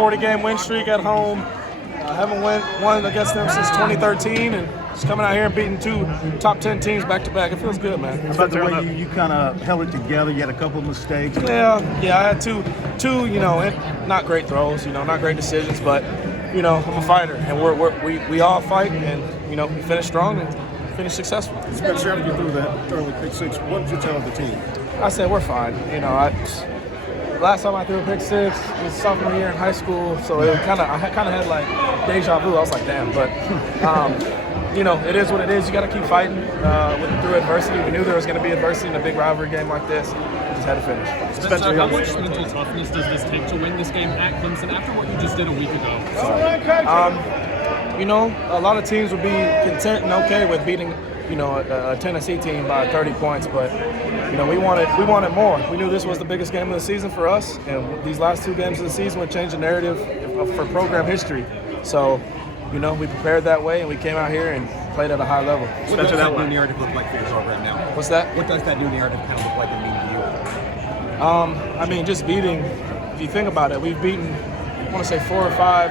40-game win streak at home. Haven't won against them since 2013, and just coming out here and beating 2 top 10 teams back-to-back. It feels good, man. How about the way you kind of held it together? You had a couple of mistakes. Yeah, I had two, not great throws, not great decisions, but, I'm a fighter, and we all fight, and, we finish strong and finish successful. Especially after you threw that early pick six, what did you tell the team? I said, we're fine. Last time I threw a pick six was sophomore year in high school, so I kind of had like deja vu. I was like, damn, but it is what it is. You got to keep fighting through adversity. We knew there was going to be adversity in a big rivalry game like this. We just had to finish. Spencer, how much mental toughness does this take to win this game at Clemson after what you just did a week ago? A lot of teams would be content and okay with beating a Tennessee team by 30 points, but we wanted more. We knew this was the biggest game of the season for us, and these last 2 games of the season would change the narrative for program history. So, we prepared that way, and we came out here and played at a high level. What does that new narrative look like for your program now? What's that? What does that new narrative kind of look like and mean to you? Just beating. If you think about it, we've beaten, I want to say 4 or 5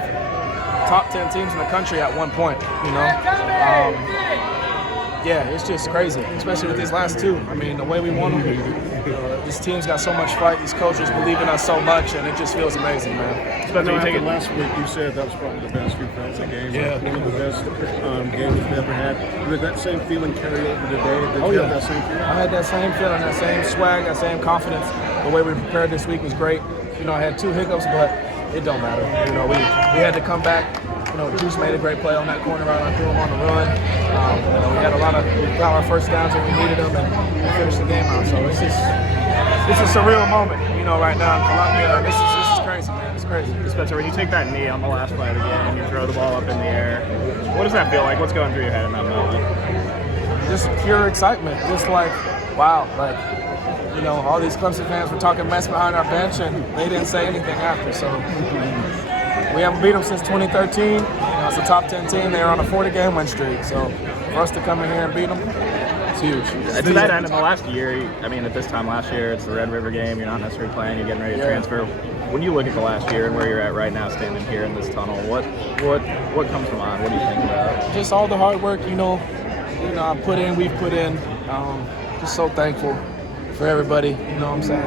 top 10 teams in the country at one point. Yeah, it's just crazy, especially with these last 2. The way we won them, this team's got so much fight. These coaches believe in us so much, and it just feels amazing, man. Spencer, after last week, you said that was probably the best defensive game. Yeah. One of the best games we've ever had. Did that same feeling carry over today? Did you have that same feeling? I had that same feeling, that same swag, that same confidence. The way we prepared this week was great. I had 2 hiccups, but it don't matter. We had to come back. Juice made a great play on that corner route. I threw him on the run. We had we got our first downs when we needed them, and we finished the game out. So it's a surreal moment, right now in Columbia. This is crazy, man. It's crazy. Spencer, when you take that knee on the last play of the game and you throw the ball up in the air, what does that feel like? What's going through your head in that moment? Just pure excitement. Just like, wow, all these Clemson fans were talking mess behind our bench, and they didn't say anything after. So we haven't beat them since 2013. It's a top 10 team. They're on a 40-game win streak. So for us to come in here and beat them, it's huge. To that end, in the last year, at this time last year, it's the Red River game. You're not necessarily playing. You're getting ready to transfer. When you look at the last year and where you're at right now, standing here in this tunnel, what comes to mind? What do you think about? Just all the hard work, we've put in. Just so thankful for everybody. I'm saying?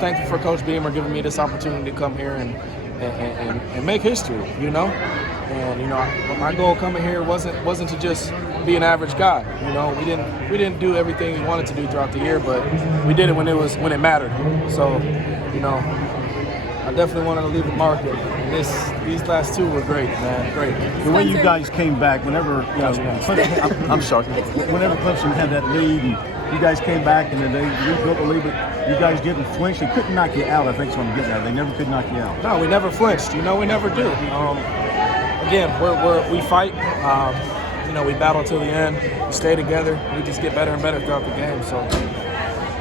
Thankful for Coach Beamer giving me this opportunity to come here and make history, And my goal coming here wasn't to just be an average guy. We didn't do everything we wanted to do throughout the year, but we did it when it mattered. So, I definitely wanted to leave a mark. These last 2 were great, man. Great. The way you guys came back, whenever I'm sorry, whenever Clemson had that lead, and you guys came back and then they rebuilt the lead, but you guys didn't flinch. They couldn't knock you out. I think that's what I'm getting at. They never could knock you out. No, we never flinched. We never do. Again, we fight. We battle till the end. We stay together. We just get better and better throughout the game. So,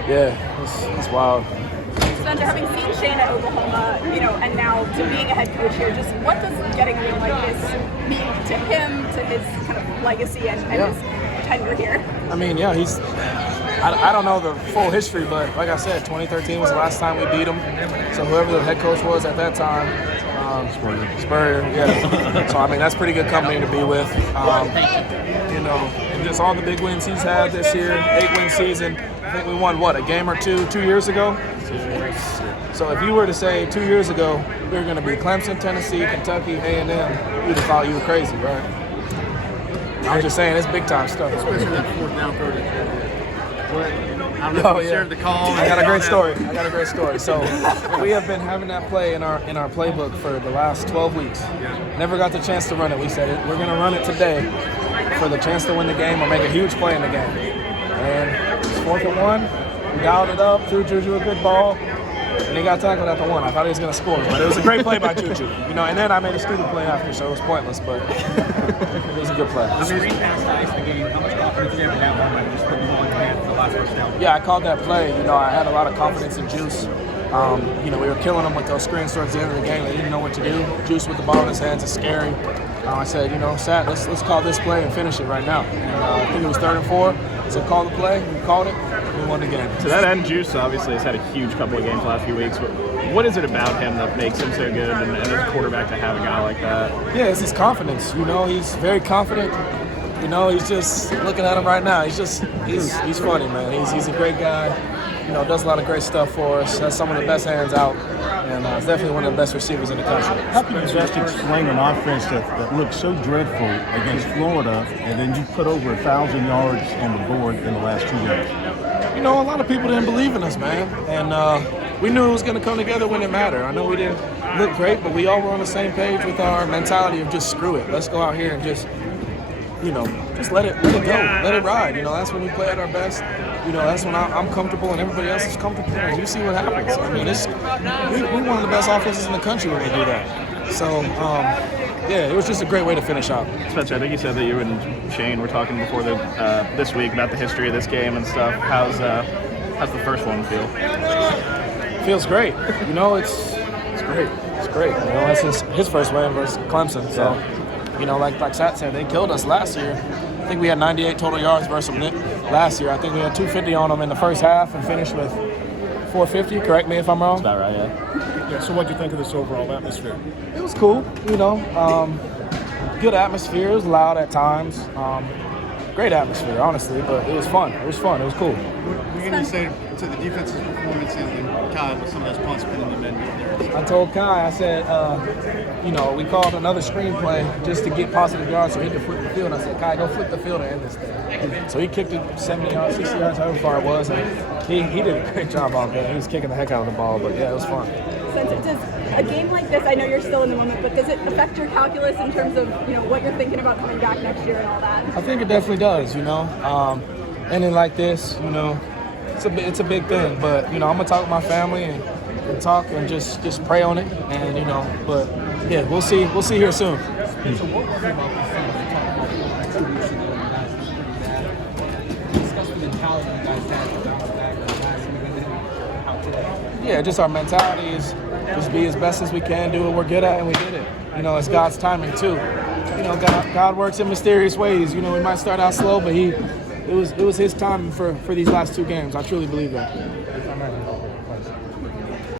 yeah, it's wild. Spencer, having seen Shane at Oklahoma, and now to being a head coach here, just what does getting a win like this mean to him, to his kind of legacy and his tenure here? He's. I don't know the full history, but like I said, 2013 was the last time we beat him. So whoever the head coach was at that time, Spurrier, yeah. So that's pretty good company to be with. And just all the big wins he's had this year, 8-win season. I think we won a game or 2 years ago. So if you were to say 2 years ago we were going to be Clemson, Tennessee, Kentucky, A&M, you'd have thought you were crazy, right? I'm just saying it's big time stuff. Especially that 4th down, 30. I don't know if you shared the call. I got a great story. So we have been having that play in our playbook for the last 12 weeks. Never got the chance to run it. We said we're going to run it today for the chance to win the game or make a huge play in the game. And it's 4th and 1. We dialed it up, threw Juju a good ball, and he got tackled at the 1. I thought he was going to score, but it was a great play by Juju. And then I made a stupid play after, so it was pointless, but it was a good play. The screen pass to ice the game, how much confidence do you have in that moment? Just putting the ball in your hand for the last first down? Yeah, I called that play. I had a lot of confidence in Juice. We were killing them with those screens towards the end of the game. They didn't know what to do. Juice with the ball in his hands is scary. I said, Sat, let's call this play and finish it right now. And I think it was 3rd and 4. So call the play. We called it. We won the game. To that end, Juice obviously has had a huge couple of games the last few weeks. But what is it about him that makes him so good, and as a quarterback to have a guy like that? Yeah, it's his confidence. He's very confident. He's just looking at him right now. He's funny, man. He's a great guy. Does a lot of great stuff for us. Has some of the best hands out, and is definitely one of the best receivers in the country. How can you best explain an offense that looked so dreadful against Florida, and then you put over 1,000 yards on the board in the last 2 games? A lot of people didn't believe in us, man, and we knew it was going to come together when it mattered. I know we didn't look great, but we all were on the same page with our mentality of just screw it. Let's go out here and just let it go, let it ride. That's when we play at our best. That's when I'm comfortable and everybody else is comfortable. And you see what happens. I mean, we're one of the best offenses in the country when we do that. So, it was just a great way to finish out. Spencer, I think you said that you and Shane were talking before this week about the history of this game and stuff. How's the first one feel? Feels great. It's great. It's great. That's his first win versus Clemson. So, like Sat said, they killed us last year. I think we had 98 total yards versus them last year. I think we had 250 on them in the first half and finished with 450. Correct me if I'm wrong. That's about right, yeah. Yeah, so what do you think of this overall atmosphere? It was cool, good atmosphere. It was loud at times. Great atmosphere, honestly, but it was fun. It was cool. What can you say to the defense's performance and Kai with some of those punts pinning them in there? I told Kai, I said, we called another screenplay just to get positive yards so he could flip the field. I said, Kai, go flip the field and end this thing. So he kicked it 70 yards, 60 yards, however far it was. And he did a great job out there. He was kicking the heck out of the ball, but yeah, it was fun. Spencer, does a game like this, I know you're still in the moment, but does it affect your calculus in terms of what you're thinking about coming back next year and all that? I think it definitely does, ending like this, it's a big thing. But I'm gonna talk with my family and talk and just pray on it, and but yeah, we'll see here soon. Yeah, just our mentality is just be as best as we can, do what we're good at, and we did it. It's God's timing too. God works in mysterious ways. We might start out slow, but it was His timing for these last 2 games. I truly believe that.